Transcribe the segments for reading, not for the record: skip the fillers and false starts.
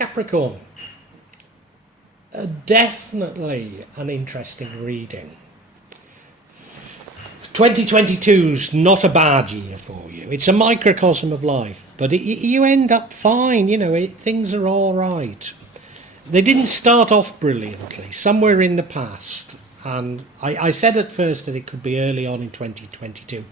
Capricorn, definitely an interesting reading. 2022's not a bad year for you. It's a microcosm of life, but you end up fine, things are all right. They didn't start off brilliantly, somewhere in the past, and I said at first that it could be early on in 2022,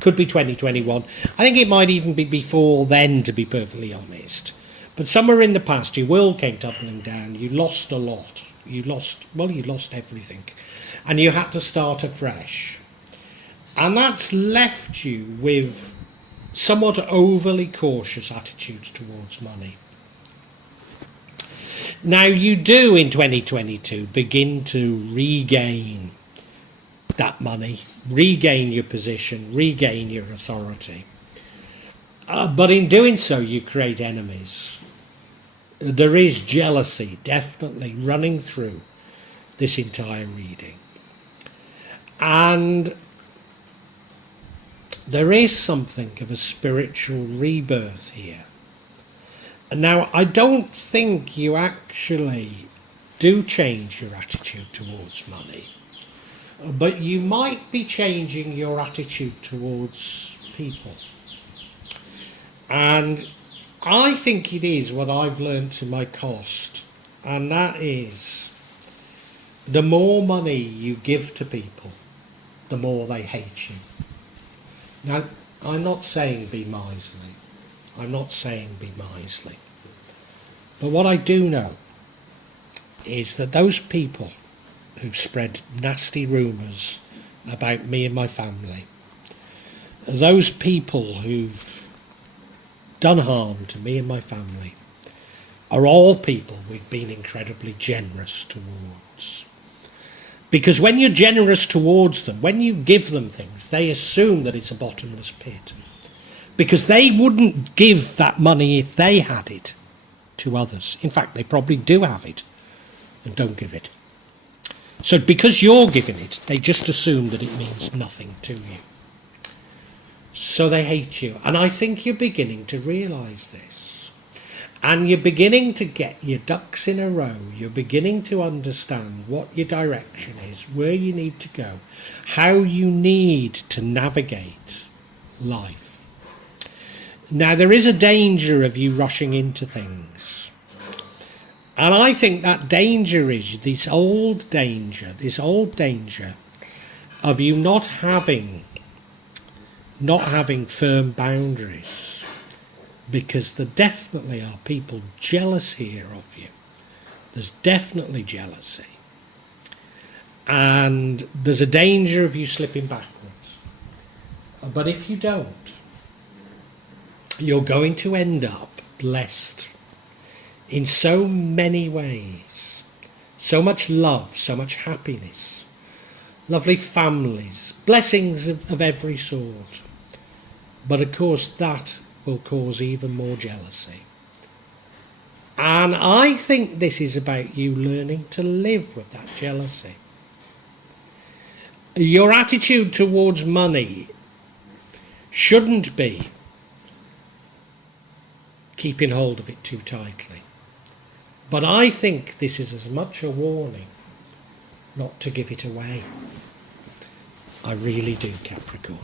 could be 2021. I think it might even be before then, to be perfectly honest. But somewhere in the past, your world came tumbling down, you lost a lot. You lost everything. And you had to start afresh. And that's left you with somewhat overly cautious attitudes towards money. Now you do in 2022 begin to regain that money, regain your position, regain your authority. But in doing so, you create enemies. There is jealousy definitely running through this entire reading. And there is something of a spiritual rebirth here. And now, I don't think you actually do change your attitude towards money, but you might be changing your attitude towards people. And I think it is what I've learned to my cost, and that is the more money you give to people, the more they hate you. Now, I'm not saying be miserly. I'm not saying be miserly. But what I do know is that those people who've spread nasty rumours about me and my family, those people who've done harm to me and my family, are all people we've been incredibly generous towards. Because when you're generous towards them, when you give them things, they assume that it's a bottomless pit. Because they wouldn't give that money if they had it to others. In fact, they probably do have it and don't give it. So because you're giving it, they just assume that it means nothing to you. So they hate you. And I think you're beginning to realise this. And you're beginning to get your ducks in a row. You're beginning to understand what your direction is, where you need to go, how you need to navigate life. Now, there is a danger of you rushing into things. And I think that danger is this old danger of you not having firm boundaries, because there definitely are people jealous here of you. There's definitely jealousy, and there's a danger of you slipping backwards. But if you don't, you're going to end up blessed in so many ways. So much love, so much happiness, lovely families, blessings of every sort. But of course that will cause even more jealousy. And I think this is about you learning to live with that jealousy. Your attitude towards money shouldn't be keeping hold of it too tightly. But I think this is as much a warning not to give it away. I really do, Capricorn.